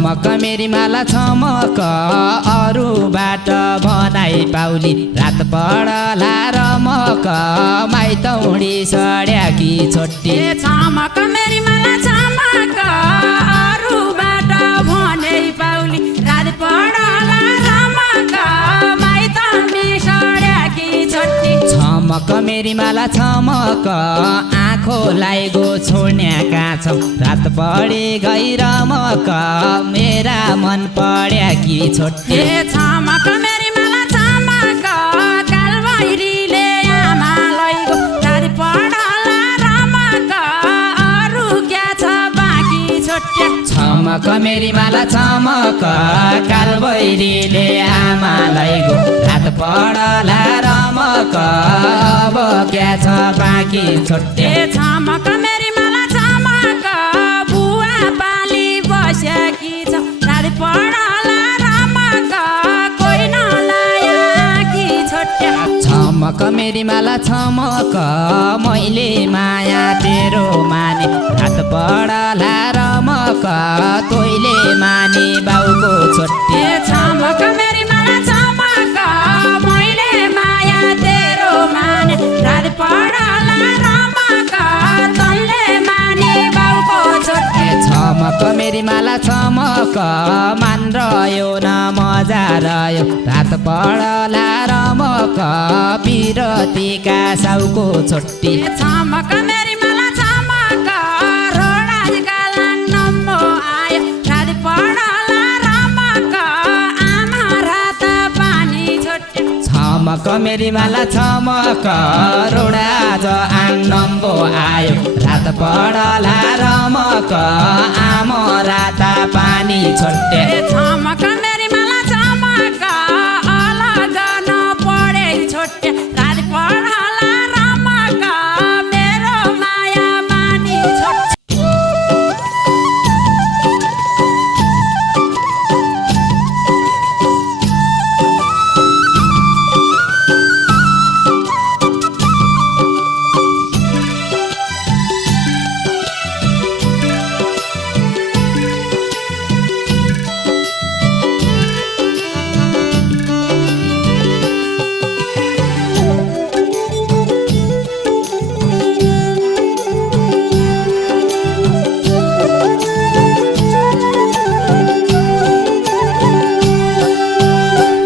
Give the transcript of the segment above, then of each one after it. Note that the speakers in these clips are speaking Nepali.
छमक मेरी माला छमक अरूबाट भनाइ पाउली रात पडला रमक माइतौडी सड्याकी छोटी छमक मेरी माला छमक अरूबाट भनाइ पाउली रात पडला रमक माइतौडी सड्याकी छोटी छमक मेरी माला छमक आँखोलाई गो छोड्याका छौ रात पढे गइरमक मेरा मन पड्याकी छोटे छमक मेरी माला छमक कालभैरीले आमालाई गो रात पढला रमक अरू क्या छ बाँकी छोटे छमक मेरी माला छमक कालभैरीले आमालाई गो रात पढला रमक अब क्या छ बाँकी छोटे छमक मेरी माला छमक बुवा पाली बस्याकी छ रात पढला रमक कोही नलाया आँखी छोटे छमक मेरी माला छमक मैले माया तेरो माने रात पढला रमक तोइले माने बाउको छोटे छमक मेरी माला छमक मैले माया तेरो माने रात पढला रमक तैले माने बाउको छोटे छमक मेरी माला छमक मान रह्यो न मजा रह्यो रात पढला रमक पिरतीका साउको छोटी छमक मेरी माला छमक रोडाजका नम्बो आयो रात पढला रमक आमा रात पानी छोटे छमक मेरी माला छमक रोडाज आङ्नम्बो आयो रात पढला रमक आम रात पानी छोटे छमक मेरी माला छमक अलग नपढे छोटे रात पढला रमक मेरो माया मानी छोटे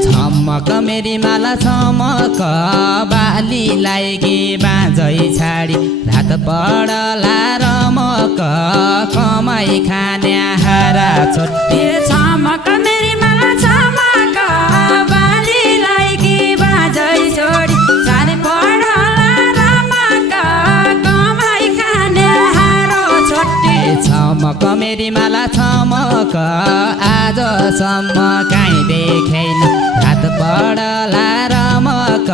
छमक मेरी माला छमक बालीलाई के बाँझै छाडी रात पढला रमक कमाइ खान्या हारा छोटे छमक मेरी माला छमक बालीलाई कि बाँझै छोडी रात पढला रमक कमाइ खाने हारो छोटे छमक मेरी माला छमक आजसम्म काहीँ देखेन रात पढला रमक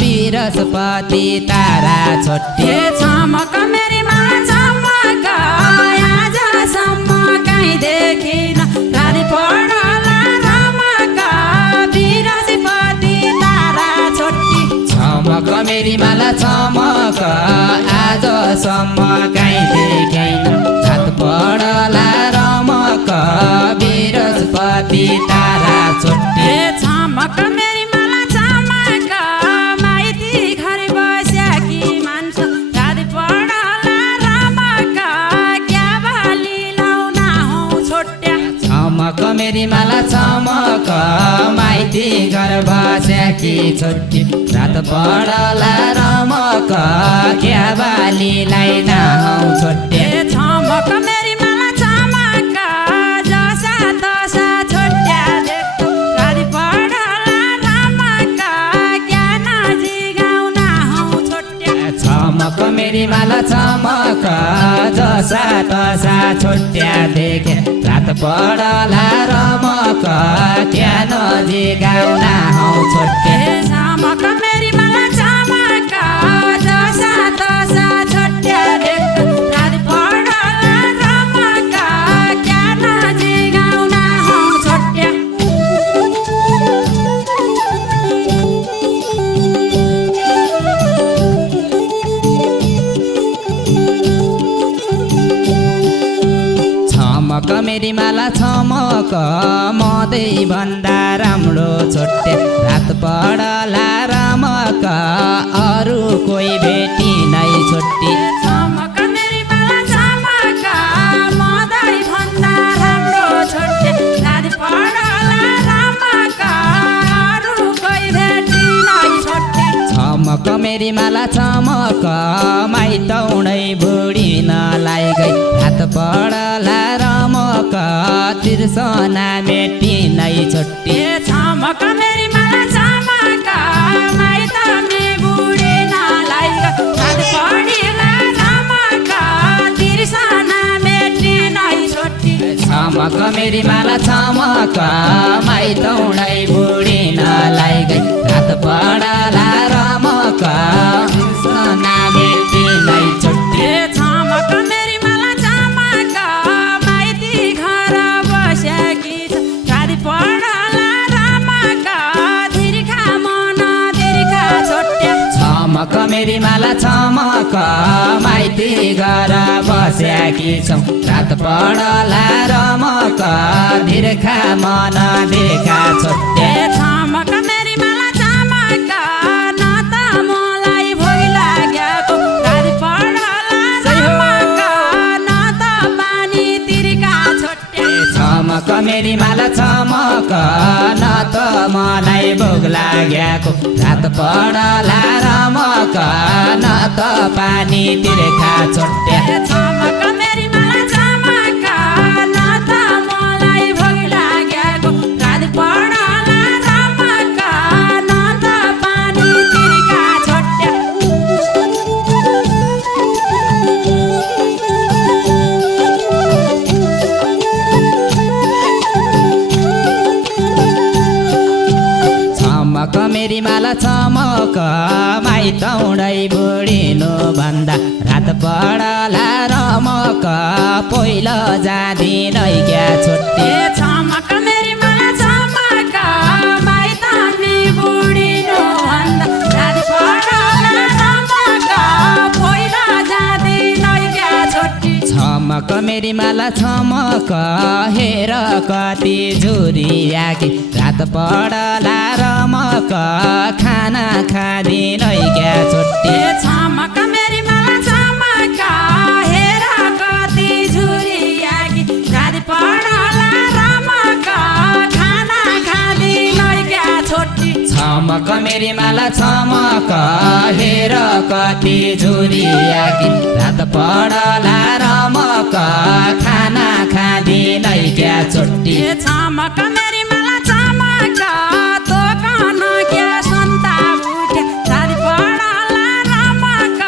बृहस्पति तारा छोटे छमक मेरी माला छमक आजसम्म कहीँ देखिन रात पढला रमक बृहस्पति तारा छोटी छमक मेरी माला छमक आजसम्म काहीँ देखेन रात पढला रमक बृहस्पति तारा छोटे छमक मेरी माला छमक माइती घर बस्याकी मान्छ रात पढला रमक क्या बाली लाउना हौ छोट्या छमक मेरी माला छमक माइती घर बस्याकी छोटी रात पढला रमक क्या बालीलाई नहौ छोटे छमक मेरी माला छमक जसा तसा छोट्या देख्छ रात पढला रमक क्या नजिगाउना हौ छोट्या छमक मेरी माला छमक जसा तसा छोट्या देखे रात पढला रमक क्या नजिगाउना हौ छोटे छमक मेरी माला छमक जसा तसा छोट्या देख्छ रात पढला रमक क्या नजिगाउना हौ छोट्या छमक मेरी माला छमक मदै भन्दा राम्रो छोटे रात पडला रमक अरू कोही भेटी नै छोटी छमक मेरी माला छमक मदै भन्दा राम्रो छोटे रात पडला रमक अरू कोही भेटी नै छोटे छमक मेरी माला छमक माइतौणै बुढी नलाई गई रात पडला रमक तिर्सना मेटी नै छोटी छमक मेरी माला छमक माइतमे बुढी नलाई रात पडला रमक तिर्सना मेटी नै छोटी छमक मेरी माला छमक माइतौणै बुढी नलाई गई रात पडला रमक तिर्सना मेटी नै छोटी छमक मेरी माला छमक माइती घर बसेकी छ रात पडला रमक दीर्घा मन दीर्घा छोटे छमक मेरी माला छमक माइती घर बस्याकी छौ रात पडला रमक दीर्घा मन दीर्घा छोटे छमक मेरी माला छमक न त मलाई भोग लागेको रात पडला रमक न त पानी तिर्का छोटे छमक मेरी माला छमक न त मलाई भोग लागेको रात पडला रमक न त पानी तिर्खा छोटे छमक मेरी माला छमक न त मलाई भोग लागेको रात पडला रमक न त पानी तिर्का छोटे छमक मेरी माला छमक माइतौणै बुढिनु भन्दा रात पडला रमक पहिलो जाँदिनै क्या छोटे छमक मेरी माला छमक माइतमे बुढी भन्दा रात पडला रमक पहिलो जाँदिनै क्या छोटी छमक मेरी माला छमक हेर कति झुरियाकी रात पडला रमक खाना खाँदिनै क्या छोटे छमक मेरी माला छमक हेर कति झुरियाकी रात पडला रमक खाना खाँदिनै क्या छोटी छमक मेरी माला छमक हेर कति झुरियाकी रात पडला रमक खाना खाँदिनै क्या छोटी छमक मेरी माला छमक तो कान क्या सन्ता उठे रात पडला रमक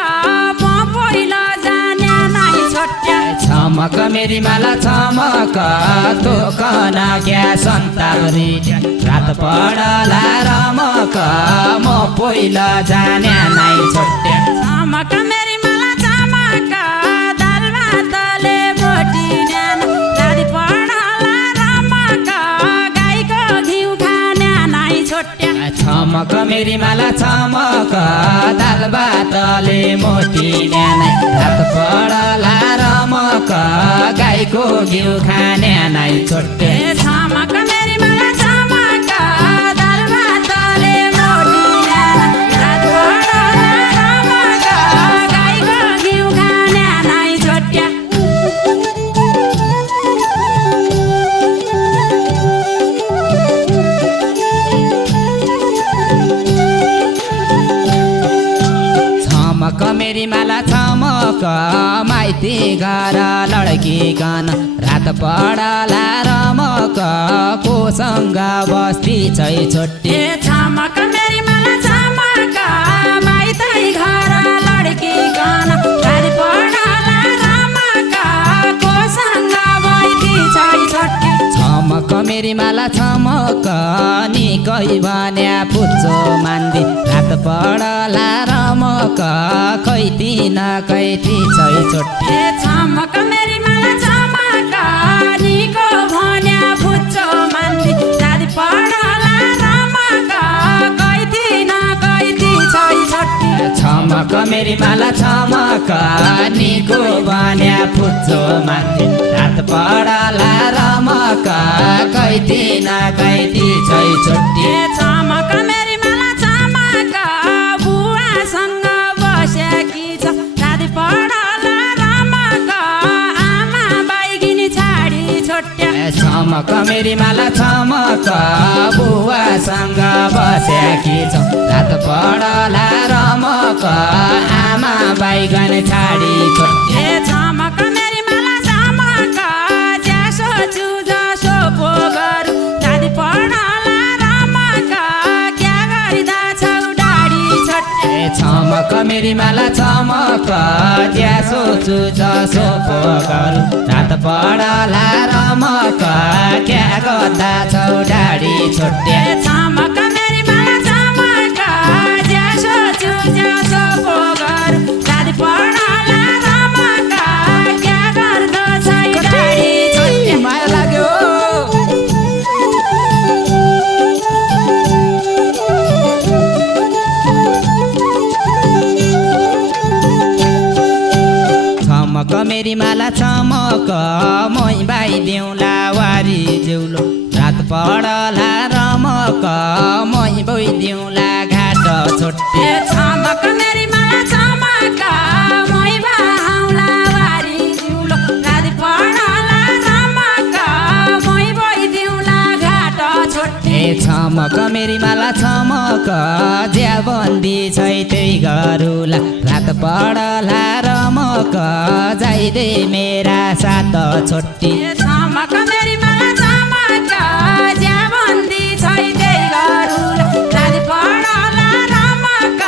म पहिलो जाने नै छोटे छमक मेरी माला छमक तो कन क्या सन्तावरी रात पडला रमक म पहिला जाने नै छोटे छमक मेरी माला छमक दाल भातले मोटी न्यान रात पडला रमक गाईको घिउ खाने नै छोटे छमक मेरी माला छमक दाल भातले मोटी न्यानै रात पडला रमक गाईको घिउ खाने नै छोटे छमक मेरी माला छमक दाल भातले मोटी न्यान रात पडला रमक गाईको घिउ खाने नै छोटे छमक मेरी माला छमक माइती घर लड्किकन रात पडला रमक कोसँग बस्ती छै छोटे छमक मेरी माला छमक माइतै घर लड्किकन रात पडला रमक कोसँग बैठी छै छोटे छमक मेरी माला छमक निकै भन्या पुच्छो मान्दी रात पडला रमक कैती न कैती छै छोटे छमक मेरी माला छमक निको भन्या फुच्चो मान्दी रात पडला रमक कैती न कैती छै छोटे छमक छमक मेरी माला छमक निको बन्या फुच्चो मान्छे रात पडला रमक कैती न कैती छै छुट्टी छमक मेरी माला छमक बुवासँग बसेकी छ राति पढला रमक आमा बाइगिनी छाडी छोट्या छमक मेरी माला छमक बुवासँग बसेकी छ रात पडला रमक आमा बाइगन छाडी छोटे छमक मेरी माला छमक ज्यासो छु जसो पो गरु राति पढला रमक क्या गरिदा छौ डाडी छोटे छमक मेरी माला छमक ज्यासो छु जसो पो गरु रात पडला रमक क्या गर्दा छौ डाडी छोटे छमक मेरी माला छमक ज्यासो छु जसो पो गरु राति पढला रमक क्या गर्दा छौ डाडी छोटे माया लाग्यो छमक मेरी माला छमक मै बाई देउला वारी जेउलो रात पडला रमक मै बोइ देउला घाट छोटे छमक मेरी माला छमक मै बाहुला वारी जिउलो राति पढला रमक मै बोइ दिउला घाट छोटे छमक मेरी माला छमक ज्याबन्दी छै त्यही गरुला रात पडला रमक जाइदे मेरा सात छोटी छमक मेरी माला छमक ज्याबन्दी छै त्यही गरुला राति पढला रमक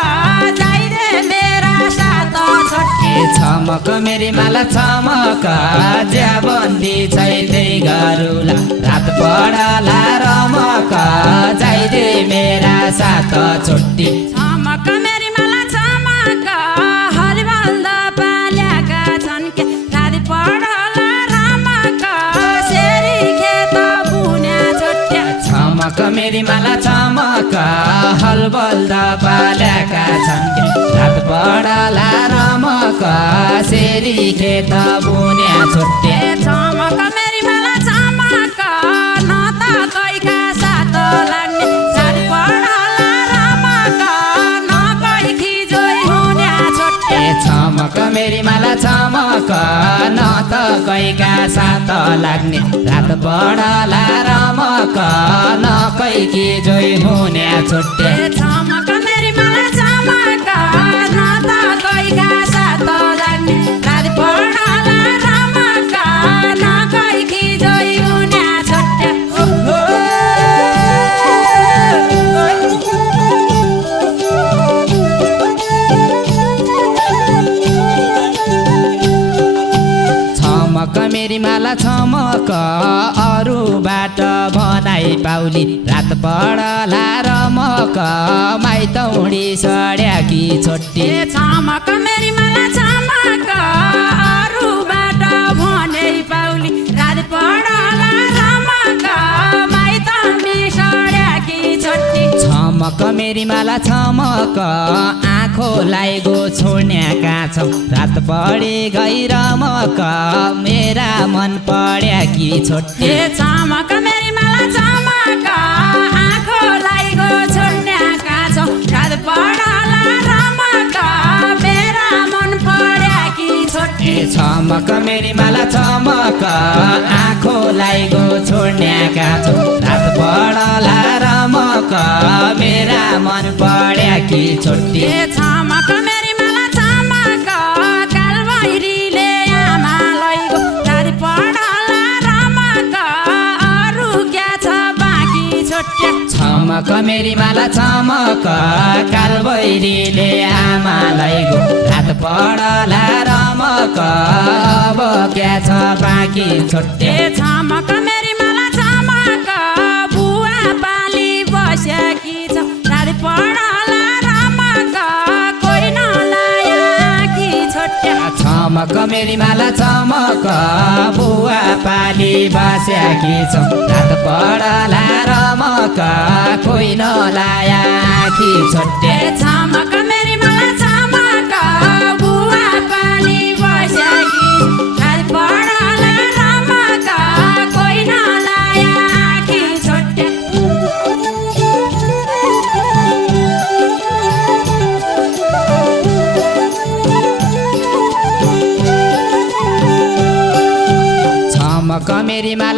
जाइदे मेरा सात छोटे छमक मेरी माला छमक ज्याबन्दी छै त्यही गरुला रात पडला रमक जाइदे मेरा सात छोटी छमक मेरी माला छमक हरिबल्द पाल्याका छन् के राति पढला रमक सेरी खेत बुन्या छोट्या छमक मेरी माला छमक हलबल्द पाल्याका छन् के रात पडला रमक सेरी खेत बुन्या छोटे छमक मेरी माला छमक न त कैका साथ लाग्ने राति पढला रमक न कै खिजोइ हुन्या छोट्या छमक मेरी माला छमक न त कैका साथ लाग्ने रात पडला रमक न कैकी जोइ हुने छोटे छमक मेरी माला छमक न त कैका साथ लाग्ने राति पढला रमक न कै खिजोइ हुन्या छोट्या छमक मेरी माला छमक अरूबाट भनाइ पाउली रात पडला रमक माइतौडी सड्याकी छोटी छमक मेरी माला छमक अरूबाट भने पाउली राति पढला रमक माइतौडी सड्याकी छोटी छमक मेरी माला छमक आँखोलाई गो छोड्याका छौ रात पढे गइरमक मेरा मन पड्याकी छोटे छमक मेरी माला छमक आँखोलाई गो छोड्याका छौ रात पढला रमक मेरा मन पड्याकी छोटे छमक मेरी माला छमक आँखोलाई गो छोड्याका छौ रात पडला रमक मेरा मन पड्याकी छोटी छमक मेरी माला छमक कालबैरीले आमालाई गो राति पढला रमक अरू क्या छ बाँकी छोट्या छमक मेरी माला छमक कालबैरीले आमालाई गो रात पडला रमक अब क्या छ बाँकी छोटे छमक मेरी माला छमक बुवा पाली बसेकी छ राति पढला रमक कोही नलाया आँखी छोट्या छमक मेरी माला छमक बुवा पाली बस्याकी छौ रात पडला रमक कोही नलाया आँखी छोटे छमक मेरी माला छमक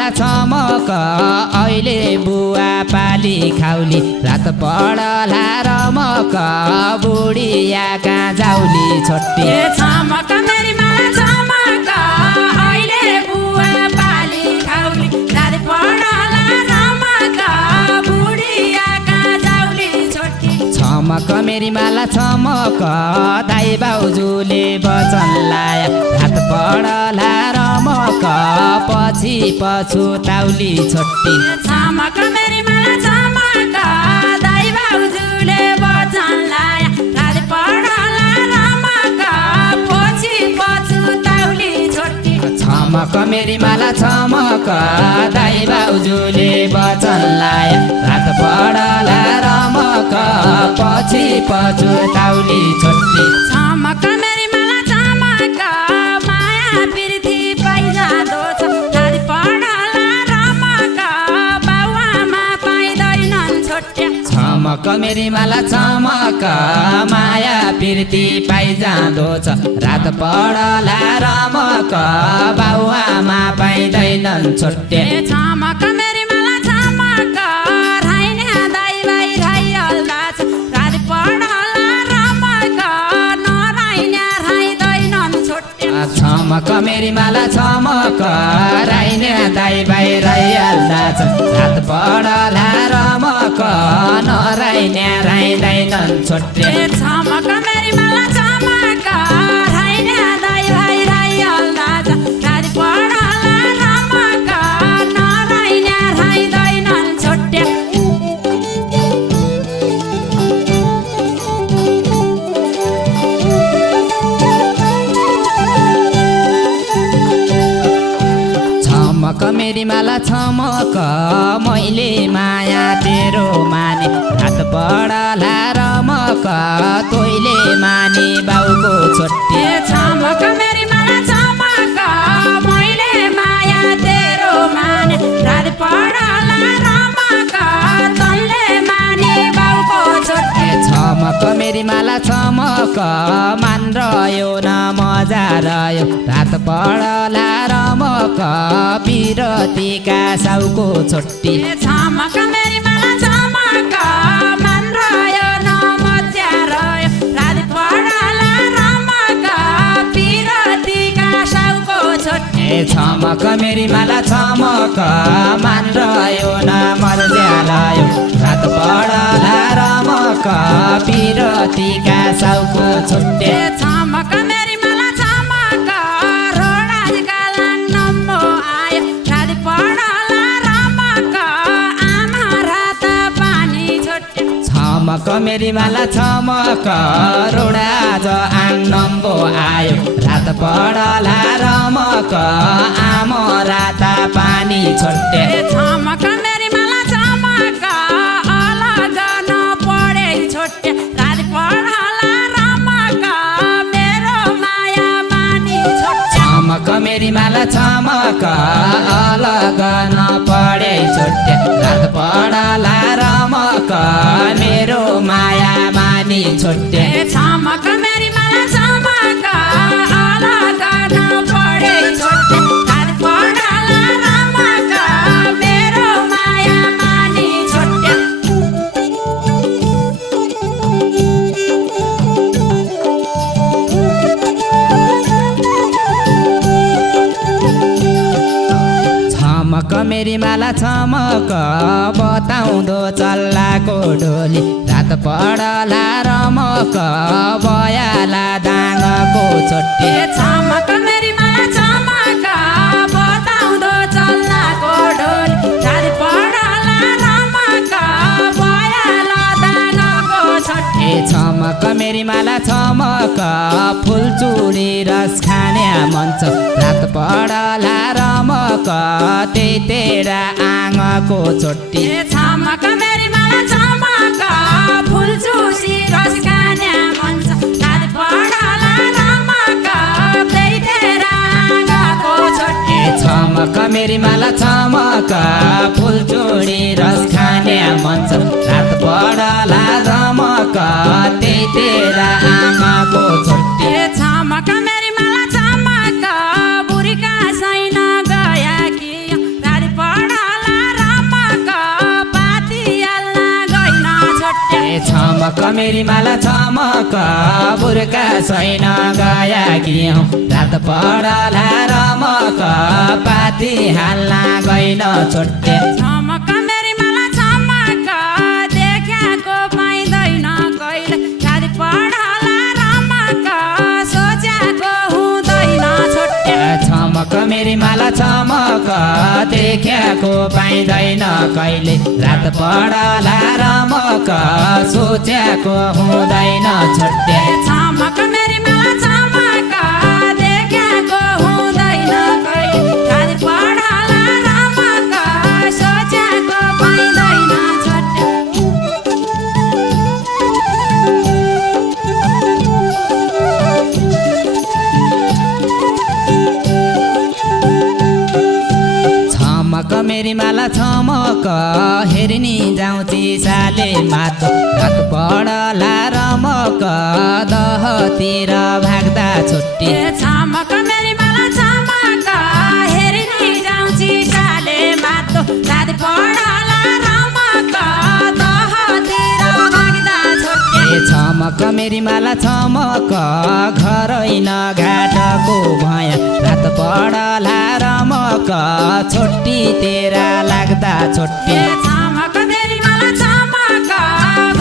माला चमक अहिले बुवा पाली खाउली रात पढला रमक बुढिया कहाँ जाउली छोटी छमक मेरी माला चमक अहिले बुवा पाली खाउली रात पढला रमक बुढिया कहाँ जाउली छोटी चमक मेरी माला चमक दाइ बाउजूले वचन लाया रात पढला रमक पछि पछुताउली छोटी छमक मेरी माला चमक दाइ बाउजूले वचन लाया रात पढला रमक पछि पछुताउली छोटी चमक मेरी माला चमक दाइ बाउजूले वचन लाया रात पढला रमक पछि पछुताउली छोटी छमक मेरी माला चमक माया प्रीति पाइजाँदो छ रात पढला रमक बाउआमा पाइँदैनन् छोट्या चमक मेरी माला चमक माया प्रीति पाइजाँदो छ रात पढला रमक बाउआमा पाइँदैनन् छोटे छमक मेरी माला चमक राइन्या दाइ भाइ राइहाल्दा छ रात पढला रमक नराइन्या राइँदैनन् छोट्या चमक मेरी माला चमक राइने दाइ भाइ राइहाल्दा छ रात पढला रमक नराइने राइँदैनन् छोटे छमक मेरी माला चमक राइन्या दाइ भाइ राइहाल्दा छ रात पढला रमक नराइन्या राइँदैनन् छोट्या चमक मेरी माला चमक मैले माया तेरो माने रात पढला रमक तोइले माने बाउको छोटे छमक मेरी माला चमक मैले माया तेरो माने रात पढला रमक तैले माने बाउको छोटे चमक मेरी माला चमक मान रह्यो न मजा रह्यो रात पढला रमक पिरतीका साउको छोटी छमक मेरी माला चमक मान रह्यो न मजा रह्यो रात पढला रमक पिरतीका साउको छोटे चमक मेरी माला चमक मान रह्यो न मर्जा रह्यो रात पढला रमक पिरतीका साउको छोटे छमक मेरी माला चमक रोडाज गालाङ नम्बो आयो रात पढला रमक आमा रात पानी छोटे चमक मेरी माला चमक रोडाज आङ नम्बो आयो रात पढला रमक आमो राता पानी छोटे छमक मेरी माला चमक अलग नपढे छोटे रात पढला रमक मेरो माया मानी छोटे चमक मेरी माला चमक अलग नपढे छोटे रात पढला रमक मेरो माया मानी छोटे छमक मेरी माला चमक अलग नपढे छोटे रात पढला रमक मेरो माया मानी छोटे चमक मेरी माला चमक बताउँदो चल्लाको डोली रात पढला रमक बयाला दाङको छोटे छमक मेरी माला चमक बताउँदो चल्लाको ढोली रात पढला रमक बयाला दाङको छोटे चमक मेरी माला चमक फुलचुडी रस खाने मञ्च रात पढला रमक त्यही तेरा आँगको छोटी छमक मेरी माला चमक फुलचुसी रस खाने मञ्च रात पढला रमक त्यही तेरा आँगको छोटे चमक मेरी माला चमक फुलचुडी रस खाने मञ्च रात पढला रमक त्यही तेरा आँगको छोटी छमक मेरी माला चमक बुढीका सैन गया कि रात छमक मेरी माला छमक बुर्का छैन गया कि हौ रात पडला रमक पाती हाल्न गइन छोटे झमक मेरी माला झमक देख्याको पाइँदैन कहिले राति पढला रमक सोच्याको हुँदैन छोटे छमक मेरी माला छमक देख्याको पाइँदैन कहिले रात पडला रमक सोच्याको हुँदैन छोटे झमक मेरी माला झमक देख्याको हुँदैन कहिले राति पढला रमक सोच्याको पाइँदैन छोटे छमक मेरी माला छमक हेर्नी जाउँ चिसाले मातो रात पडला रमक दहतिर भाग्दा छुट्टी झमक मेरी माला झमक हेर्ने जाउँ चिसाले मातो राति पढला रमक दहतिर भाग्दा छोटे छमक मेरी माला छमक घरैन घाटको भया रात पडला रमक छोटी तेरा लाग्दा छोटे झमक मेरी माला झमक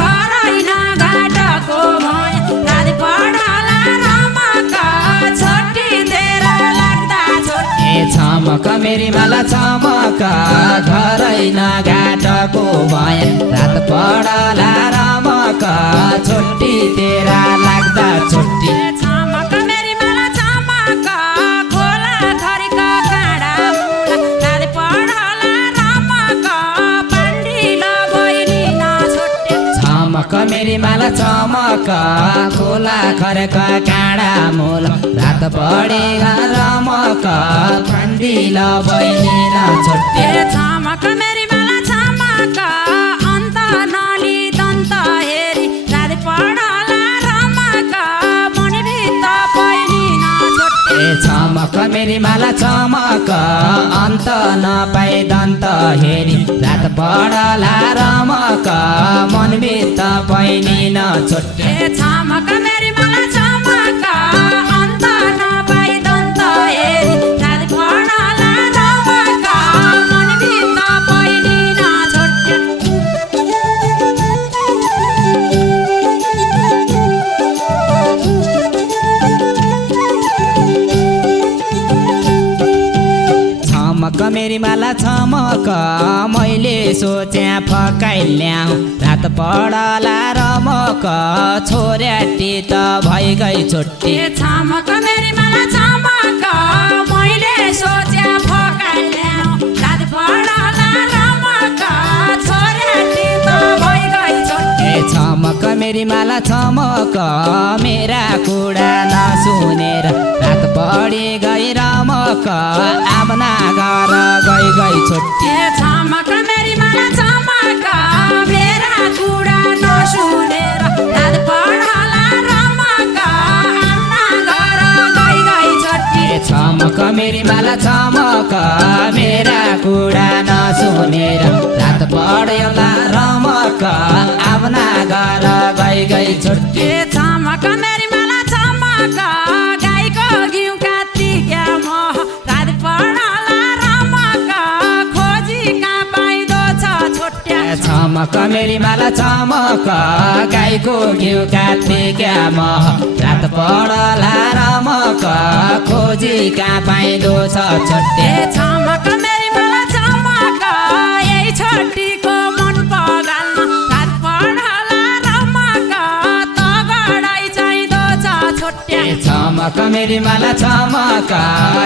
घरैन घाटको भया राति पढला रमक छोटी तेरा लाग्दा छोटे छमक मेरी माला छमक घरैन घाटको भया रात पडला रमक छोटी तेरा लाग्दा छोटी झमक मेरी माला झमक खोला घरका काँडा मुला राति पढला रमक पण्डिल बहिनी नछोटे छमक मेरी माला छमक खोला खरका काँडा मोल रात पढे रमक पण्डिल बहिनी नछोटे झमक मेरी माला झमक अन्त नली दन्त हेरी राति पढला रमक मणिभित्र बहिनी नछोटे छमक मेरी माला छमक अन्त नपाई दन्त हेरी रात पडला रमक मनभित्र पैनी नछोटे झमक मेरी माला झमक अन्त नपाई दन्त हेरी राति पढला रमक मणिभित्र बहिनी नछोटे छमक मेरी माला छमक मैले सोच्या फकाइ ल्याउ रात पडला रमक छोर्याटी त भइगई छोटी झमक मेरी माला झमक मैले सोच्या फकाल्याउ राति पढला रमक छोर्याटी त भइगई छोटे छमक मेरी माला छमक मेरा कुरा नसुनेर रात पढी गई रमक आफ्ना घर गई छोटी झमक मेरी माला झमक मेरा कुरा नसुनेर राति पढला रमक आफ्ना घर गई छोटे छमक मेरी माला छमक मेरा कुरा नसुनेर रात पढ्योला रमक आफ्ना घर गई छोटी झमक मेरी माला झमक गाईको घिउ कात्तिक्या मह राति पढला रमक खोजी कहाँ पाइँदो छ छोट्या छमक मेरी माला छमक गाईको घिउ कात्तिक्या मह रात पडला रमक खोजी कहाँ पाइँदो छ छोटे झमक मेरी माला झमक यही छोटीको मन पगाल्न राति पढला रमक तगडै चाहिँदो छ छोट्या छमक मेरी माला छमक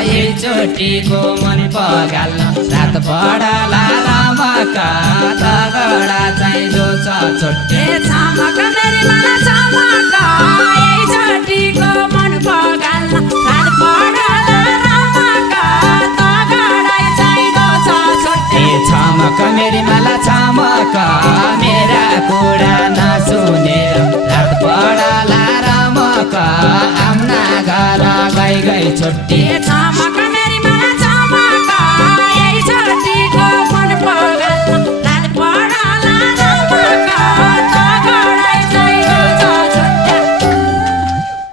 यही चोटीको मन पगाल्न रात पडला रमक तगडा चाहिँदो छ छोटे झमक मेरी माला